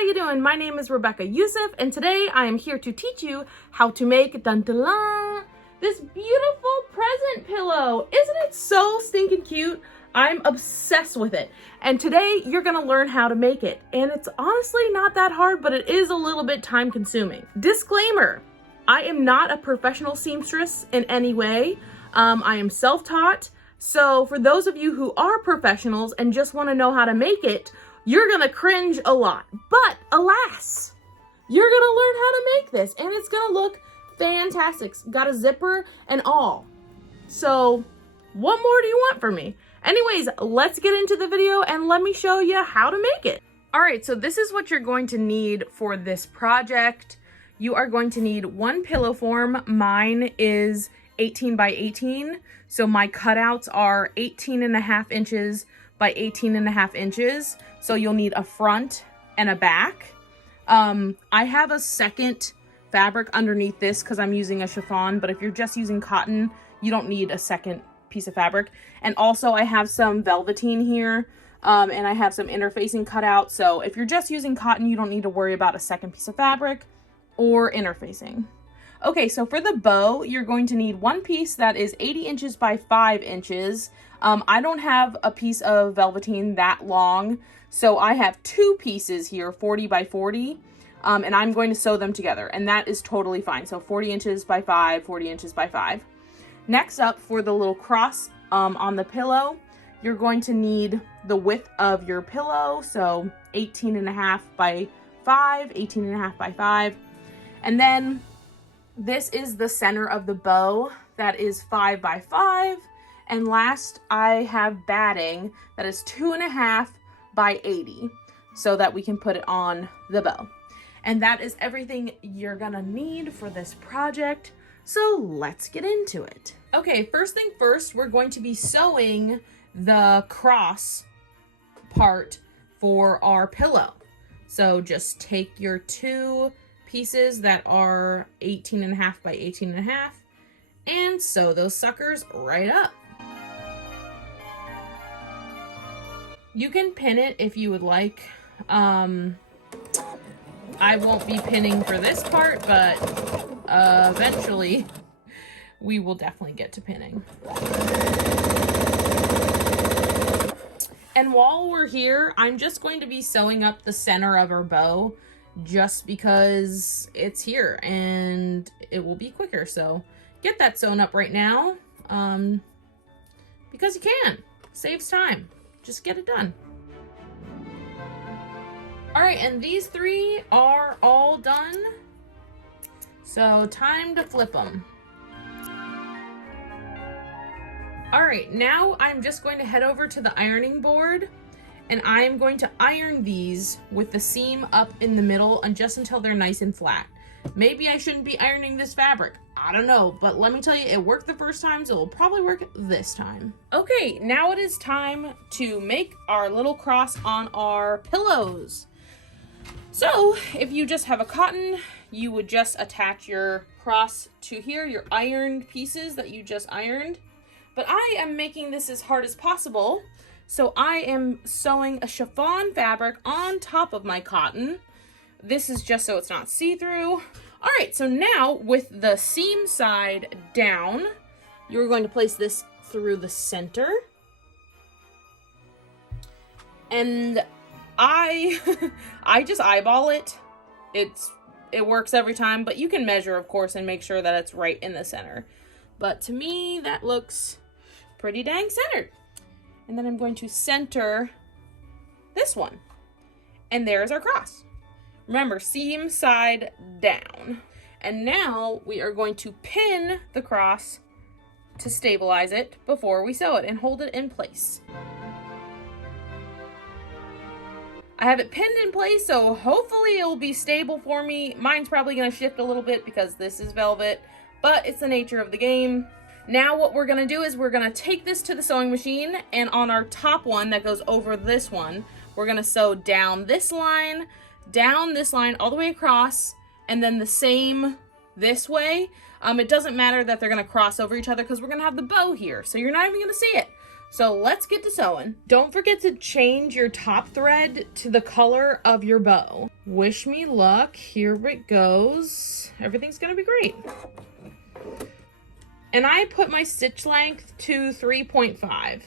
how you doing? My name is Rebecca Yusuf, and today I am here to teach you how to make this beautiful present pillow. Isn't it so stinking cute? I'm obsessed with it. And today you're gonna learn how to make it. And it's honestly not that hard, but it is a little bit time consuming. Disclaimer, I am not a professional seamstress in any way. I am self-taught. So for those of you who are professionals and just wanna know how to make it, you're gonna cringe a lot. But alas, you're gonna learn how to make this and it's gonna look fantastic. Got a zipper and all. So what more do you want from me? Anyways, let's get into the video and let me show you how to make it. All right, so this is what you're going to need for this project. You are going to need one pillow form. Mine is 18 by 18. So my cutouts are 18.5 inches by 18.5 inches. So you'll need a front and a back. I have a second fabric underneath this because I'm using a chiffon, but if you're just using cotton, you don't need a second piece of fabric. And also I have some velveteen here, and I have some interfacing cut out. So if you're just using cotton, you don't need to worry about a second piece of fabric or interfacing. Okay, so for the bow, you're going to need one piece that is 80 inches by 5 inches. I don't have a piece of velveteen that long, so I have two pieces here, 40 by 40, and I'm going to sew them together, and that is totally fine. So 40 inches by 5, 40 inches by 5. Next up, for the little cross on the pillow, you're going to need the width of your pillow, so 18.5 by 5, 18.5 by 5. And then this is the center of the bow, that is 5 by 5. And last, I have batting that is 2.5 by 80, so that we can put it on the bow. And that is everything you're gonna need for this project. So let's get into it. Okay, first thing first, we're going to be sewing the cross part for our pillow. So just take your two pieces that are 18.5 by 18.5 and sew those suckers right up. You can pin it if you would like. I won't be pinning for this part, but eventually we will definitely get to pinning. And while we're here, I'm just going to be sewing up the center of our bow just because it's here and it will be quicker. So get that sewn up right now because you can. Saves time. Just get it done. All right, and these three are all done. So time to flip them. All right, now I'm just going to head over to the ironing board and I'm going to iron these with the seam up in the middle and just until they're nice and flat. Maybe I shouldn't be ironing this fabric. I don't know, but let me tell you, it worked the first time, so it'll probably work this time. Okay, now it is time to make our little cross on our pillows. So if you just have a cotton, you would just attach your cross to here, your ironed pieces that you just ironed. But I am making this as hard as possible. So I am sewing a chiffon fabric on top of my cotton. This is just so it's not see-through. All right, so now with the seam side down, you're going to place this through the center. And I just eyeball it. It works every time, but you can measure, of course, and make sure that it's right in the center. But to me, that looks pretty dang centered. And then I'm going to center this one. And there's our cross. Remember, seam side down. And now we are going to pin the cross to stabilize it before we sew it and hold it in place. I have it pinned in place, so hopefully it will be stable for me. Mine's probably gonna shift a little bit because this is velvet, but it's the nature of the game. Now what we're gonna do is we're gonna take this to the sewing machine, and on our top one that goes over this one, we're gonna sew down this line, all the way across, and then the same this way. It doesn't matter that they're gonna cross over each other because we're gonna have the bow here, so you're not even gonna see it. So let's get to sewing. Don't forget to change your top thread to the color of your bow. Wish me luck. Here it goes. Everything's gonna be great. And I put my stitch length to 3.5.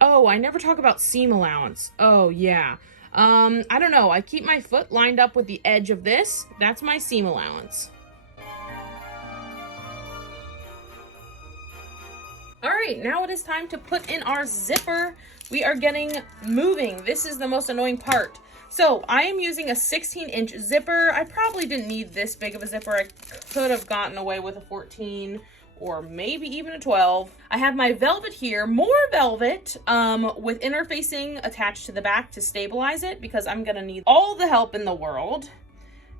Oh, I never talk about seam allowance. Oh, yeah. I don't know. I keep my foot lined up with the edge of this. That's my seam allowance. All right, now it is time to put in our zipper. We are getting moving. This is the most annoying part. So I am using a 16-inch zipper. I probably didn't need this big of a zipper. I could have gotten away with a 14 or maybe even a 12. I have my velvet here, more velvet with interfacing attached to the back to stabilize it because I'm gonna need all the help in the world.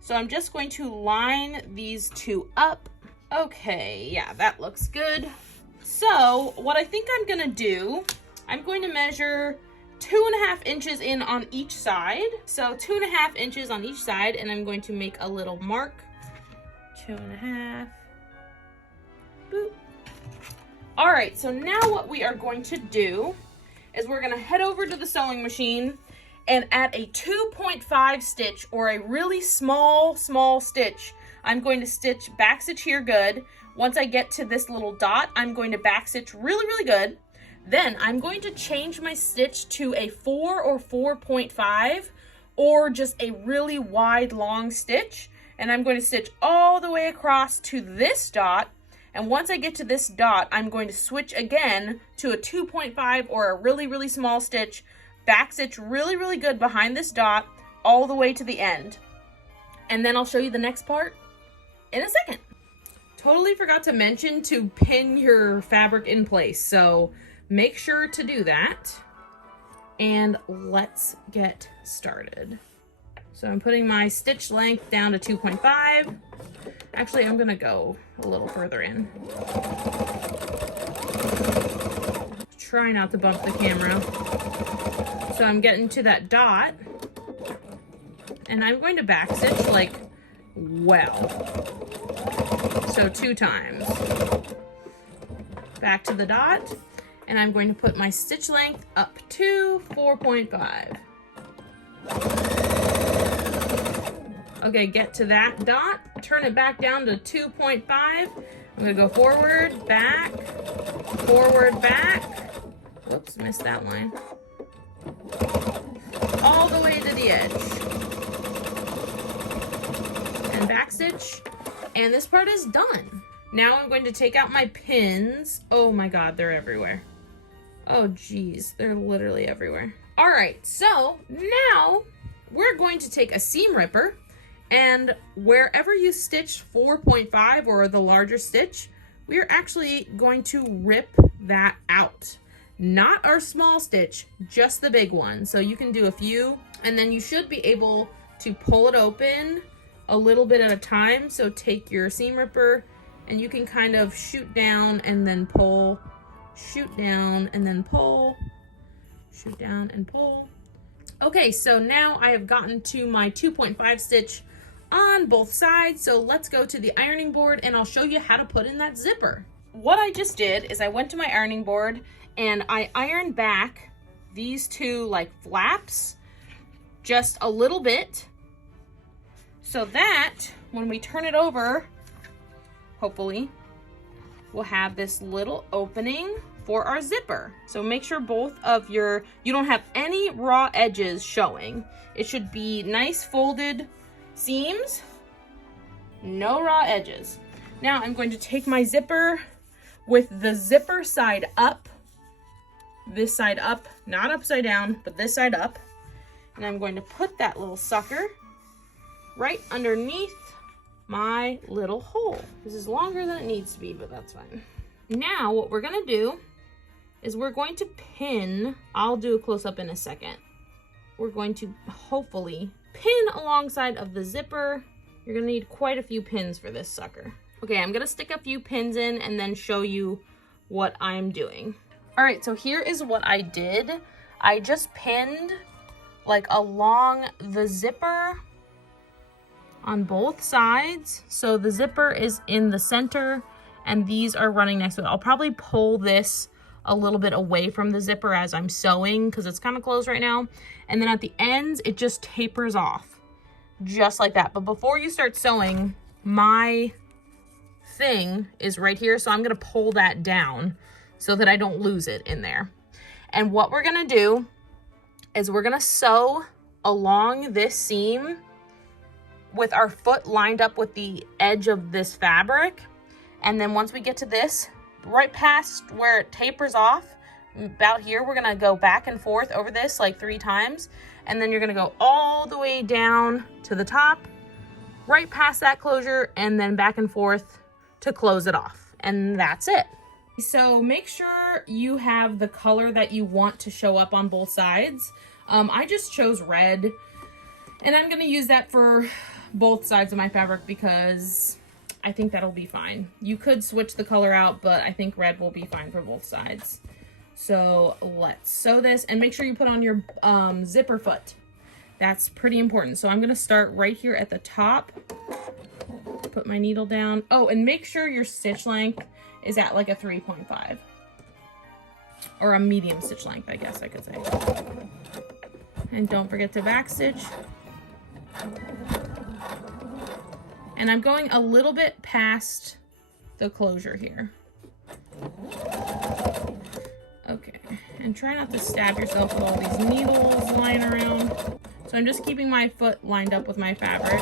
So I'm just going to line these two up. Okay, yeah, that looks good. So what I think I'm gonna do, I'm going to measure 2.5 inches in on each side. So 2.5 inches on each side, and I'm going to make a little mark. 2.5. Boop. All right, so now what we are going to do is we're gonna head over to the sewing machine and at a 2.5 stitch or a really small stitch, I'm going to stitch back stitch here good. Once I get to this little dot, I'm going to back stitch really good. Then I'm going to change my stitch to a 4 or 4.5 or just a really wide long stitch. And I'm going to stitch all the way across to this dot. And once I get to this dot, I'm going to switch again to a 2.5 or a really small stitch, back stitch really good behind this dot all the way to the end. And then I'll show you the next part in a second. Totally forgot to mention to pin your fabric in place, so make sure to do that. And let's get started. So I'm putting my stitch length down to 2.5. Actually, I'm gonna go a little further in. Try not to bump the camera. So I'm getting to that dot, and I'm going to back stitch like well. So 2 times. Back to the dot, and I'm going to put my stitch length up to 4.5. Okay, get to that dot, turn it back down to 2.5. I'm gonna go forward, back, whoops, missed that line. All the way to the edge. And back stitch, and this part is done. Now I'm going to take out my pins. Oh my God, they're everywhere. Oh geez, they're literally everywhere. All right, so now we're going to take a seam ripper, and wherever you stitched 4.5 or the larger stitch, we're actually going to rip that out. Not our small stitch, just the big one. So you can do a few, and then you should be able to pull it open a little bit at a time. So take your seam ripper and you can kind of shoot down and then pull, shoot down and then pull, shoot down and pull. Okay, so now I have gotten to my 2.5 stitch on both sides. So let's go to the ironing board and I'll show you how to put in that zipper. What I just did is I went to my ironing board and I ironed back these two like flaps just a little bit so that when we turn it over, hopefully, we'll have this little opening for our zipper. So make sure both of you don't have any raw edges showing. It should be nice folded seams, no raw edges. Now I'm going to take my zipper with the zipper side up, this side up, not upside down, but this side up. And I'm going to put that little sucker right underneath my little hole. This is longer than it needs to be, but that's fine. Now what we're gonna do is we're going to pin, I'll do a close-up in a second. We're going to hopefully pin alongside of the zipper. You're gonna need quite a few pins for this sucker. Okay, I'm gonna stick a few pins in and then show you what I'm doing. All right, so here is what I did. I just pinned like along the zipper on both sides. So the zipper is in the center and these are running next to it. I'll probably pull this a little bit away from the zipper as I'm sewing because it's kind of closed right now. And then at the ends, it just tapers off. just like that. But before you start sewing, my thing is right here, so I'm gonna pull that down so that I don't lose it in there. And what we're gonna do is we're gonna sew along this seam with our foot lined up with the edge of this fabric. And then once we get to this, right past where it tapers off, about here, we're gonna go back and forth over this like 3 times. And then you're gonna go all the way down to the top, right past that closure, and then back and forth to close it off. And that's it. So make sure you have the color that you want to show up on both sides. I just chose red, and I'm gonna use that for both sides of my fabric because I think that'll be fine. You could switch the color out, but I think red will be fine for both sides. So let's sew this, and make sure you put on your zipper foot. That's pretty important. So I'm gonna start right here at the top, put my needle down. Oh, and make sure your stitch length is at like a 3.5 or a medium stitch length, I guess I could say. And don't forget to back stitch. And I'm going a little bit past the closure here. Okay, and try not to stab yourself with all these needles lying around. So I'm just keeping my foot lined up with my fabric.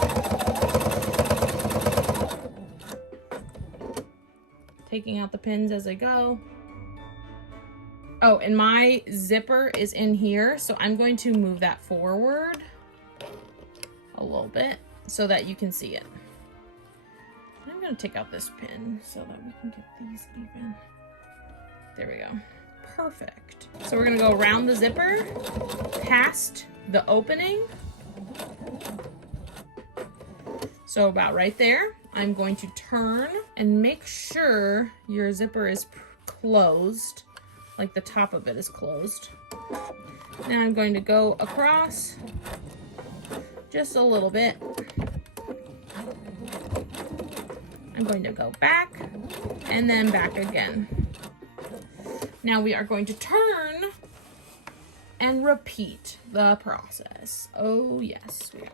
Taking out the pins as I go. Oh, and my zipper is in here, so I'm going to move that forward a little bit so that you can see it. I'm going to take out this pin so that we can get these even. There we go. Perfect. So we're going to go around the zipper, past the opening. So about right there. I'm going to turn and make sure your zipper is closed, like the top of it is closed. Now I'm going to go across just a little bit. I'm going to go back and then back again. Now we are going to turn and repeat the process. Oh yes, we are.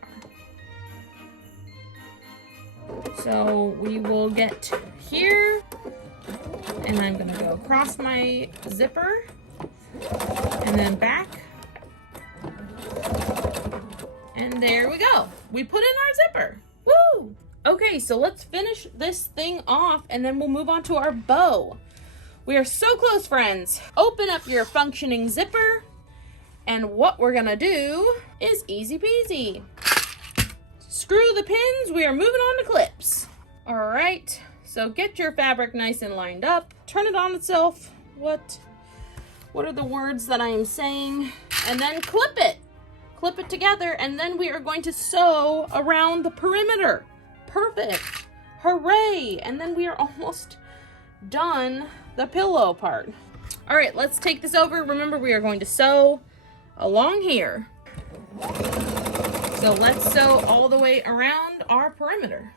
So we will get here, and I'm gonna go across my zipper and then back. And there we go. We put in our zipper. Woo! Okay, so let's finish this thing off and then we'll move on to our bow. We are so close, friends. Open up your functioning zipper, and what we're gonna do is easy peasy. Screw the pins, we are moving on to clips. All right, so get your fabric nice and lined up. Turn it on itself. What are the words that I am saying? And then clip it. Clip it together, and then we are going to sew around the perimeter. Perfect. Hooray. And then we are almost done the pillow part. All right, let's take this over. Remember, we are going to sew along here. So let's sew all the way around our perimeter.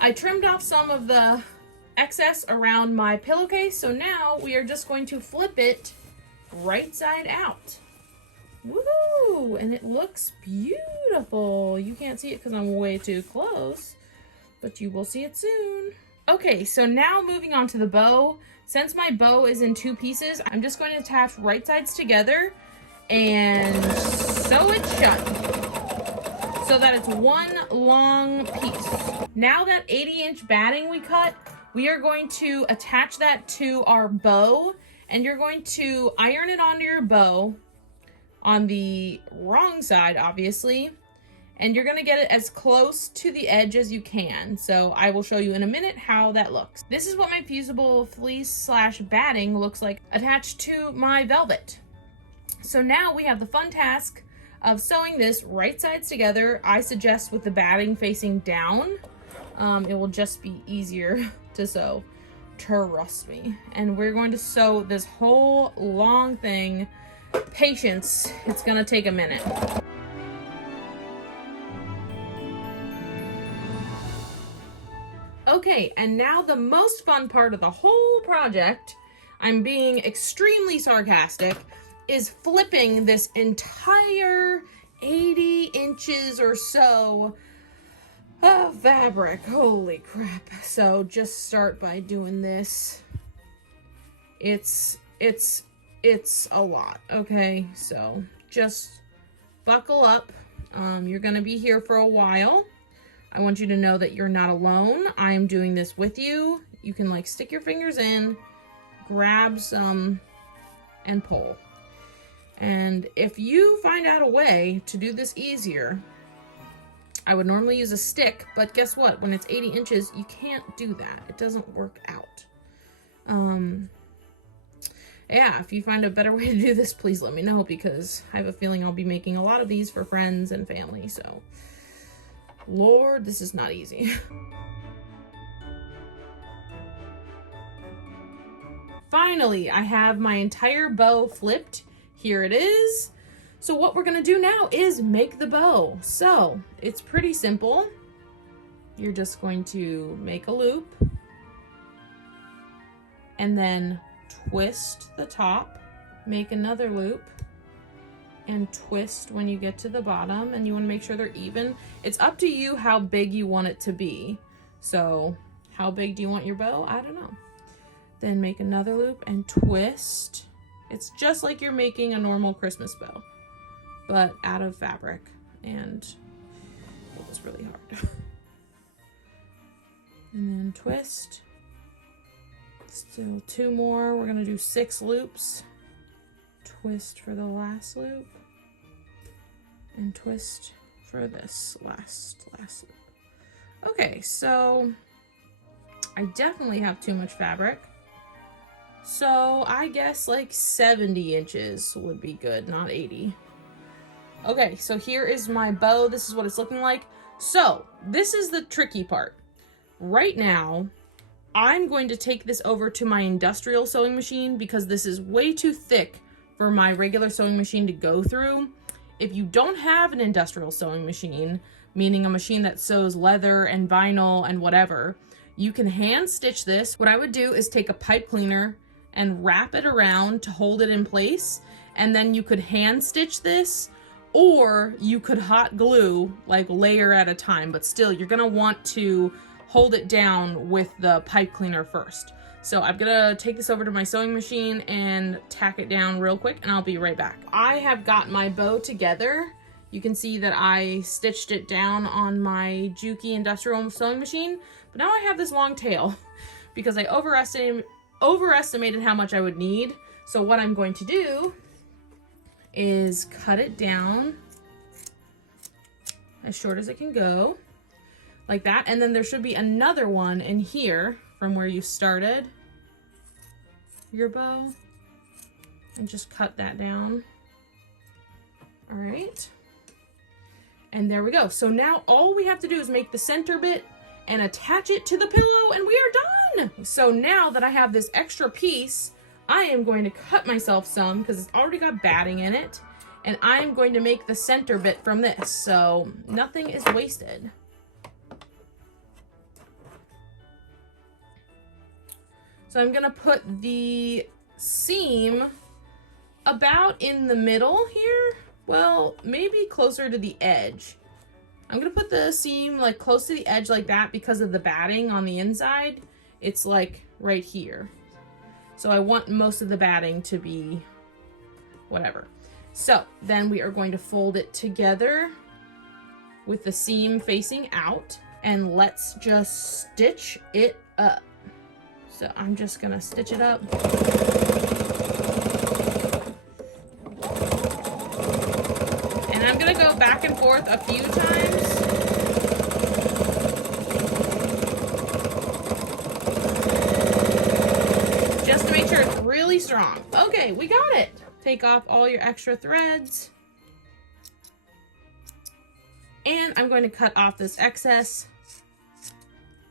I trimmed off some of the excess around my pillowcase, so now we are just going to flip it right side out. Woo! And it looks beautiful. You can't see it because I'm way too close, but you will see it soon. Okay, so now moving on to the bow. Since my bow is in 2 pieces, I'm just going to attach right sides together and sew it shut so that it's one long piece. Now that 80-inch batting we cut, we are going to attach that to our bow, and you're going to iron it onto your bow on the wrong side, obviously, and you're gonna get it as close to the edge as you can. So I will show you in a minute how that looks. This is what my fusible fleece / batting looks like attached to my velvet. So now we have the fun task of sewing this right sides together. I suggest with the batting facing down. It will just be easier to sew, trust me. And we're going to sew this whole long thing. Patience, it's gonna take a minute. Okay, and now the most fun part of the whole project. I'm being extremely sarcastic, is flipping this entire 80 inches or so of fabric. Holy crap. So just start by doing this. It's a lot, okay? So just buckle up. You're gonna be here for a while. I want you to know that you're not alone. I am doing this with you. You can like stick your fingers in, grab some, and pull. And if you find out a way to do this easier, I would normally use a stick, but guess what? When it's 80 inches, you can't do that. It doesn't work out. Yeah, if you find a better way to do this, please let me know, because I have a feeling I'll be making a lot of these for friends and family, so Lord, this is not easy. Finally, I have my entire bow flipped. Here it is. So what we're gonna do now is make the bow. So it's pretty simple. You're just going to make a loop and then twist the top, make another loop, and twist when you get to the bottom, and you want to make sure they're even. It's up to you how big you want it to be. So how big do you want your bow? I don't know. Then make another loop and twist. It's just like you're making a normal Christmas bow, but out of fabric, and it was really hard. And then twist. Still 2 more. We're gonna do 6 loops. Twist for the last loop, and twist for this last loop. Okay, so I definitely have too much fabric. So I guess like 70 inches would be good, not 80. Okay, so here is my bow. This is what it's looking like. So this is the tricky part. Right now, I'm going to take this over to my industrial sewing machine because this is way too thick for my regular sewing machine to go through. If you don't have an industrial sewing machine, meaning a machine that sews leather and vinyl and whatever, you can hand stitch this. What I would do is take a pipe cleaner and wrap it around to hold it in place, and then you could hand stitch this, or you could hot glue like layer at a time, but still you're gonna want to hold it down with the pipe cleaner first. So I'm gonna take this over to my sewing machine and tack it down real quick, and I'll be right back. I have got my bow together. You can see that I stitched it down on my Juki industrial sewing machine, but now I have this long tail because I overestimated how much I would need. So what I'm going to do is cut it down as short as it can go, like that. And then there should be another one in here from where you started your bow, and just cut that down. All right. And there we go. So now all we have to do is make the center bit and attach it to the pillow, and we are done. So now that I have this extra piece, I am going to cut myself some because it's already got batting in it, and I'm going to make the center bit from this, so nothing is wasted. So I'm gonna put the seam about in the middle here. Well, maybe closer to the edge. I'm gonna put the seam like close to the edge like that because of the batting on the inside. It's like right here. So I want most of the batting to be whatever. So then we are going to fold it together with the seam facing out, and let's just stitch it up. So I'm just gonna stitch it up. And I'm gonna go back and forth a few times. Just to make sure it's really strong. Okay, we got it. Take off all your extra threads. And I'm going to cut off this excess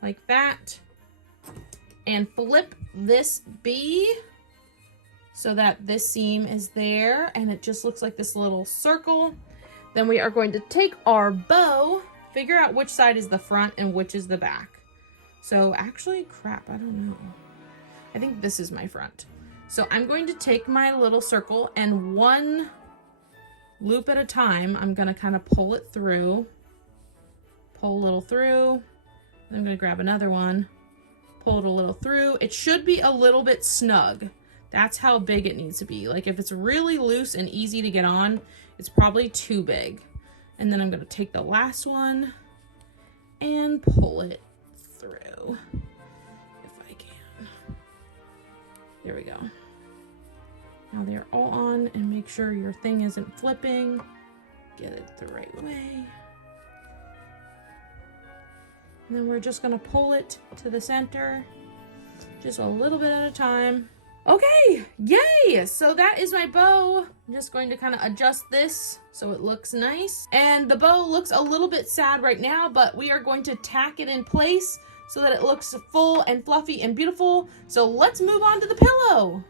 like that. And flip this B so that this seam is there and it just looks like this little circle. Then we are going to take our bow, figure out which side is the front and which is the back. So actually, crap, I don't know. I think this is my front. So I'm going to take my little circle and one loop at a time, I'm gonna kind of pull it through, pull a little through. I'm gonna grab another one, pull it a little through. It should be a little bit snug. That's how big it needs to be. Like if it's really loose and easy to get on, it's probably too big. And then I'm gonna take the last one and pull it through, if I can. There we go. Now they're all on, and make sure your thing isn't flipping. Get it the right way. And then we're just gonna pull it to the center, just a little bit at a time. Okay, yay! So that is my bow. I'm just going to kind of adjust this so it looks nice. And the bow looks a little bit sad right now, but we are going to tack it in place so that it looks full and fluffy and beautiful. So let's move on to the pillow.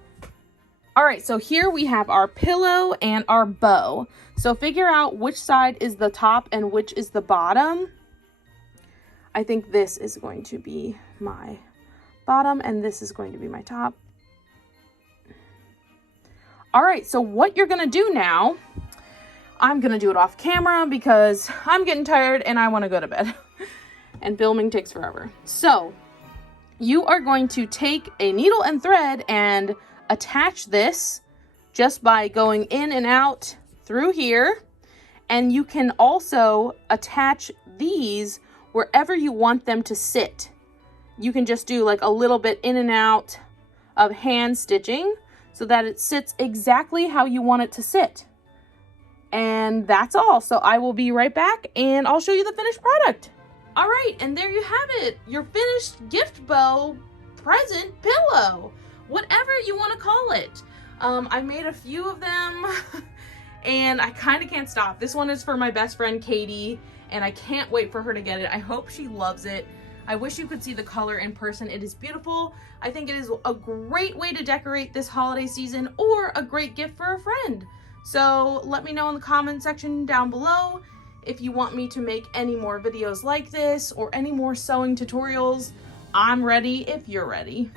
All right, so here we have our pillow and our bow. So figure out which side is the top and which is the bottom. I think this is going to be my bottom and this is going to be my top. All right, so what you're gonna do now, I'm gonna do it off camera because I'm getting tired and I wanna go to bed. And filming takes forever. So you are going to take a needle and thread and attach this just by going in and out through here. And you can also attach these wherever you want them to sit. You can just do like a little bit in and out of hand stitching so that it sits exactly how you want it to sit. And that's all. So I will be right back and I'll show you the finished product. All right, and there you have it, your finished gift bow present pillow, whatever you want to call it. I made a few of them and I kind of can't stop. This one is for my best friend Katie and I can't wait for her to get it. I hope she loves it. I wish you could see the color in person. It is beautiful. I think it is a great way to decorate this holiday season or a great gift for a friend. So let me know in the comment section down below if you want me to make any more videos like this or any more sewing tutorials. I'm ready if you're ready.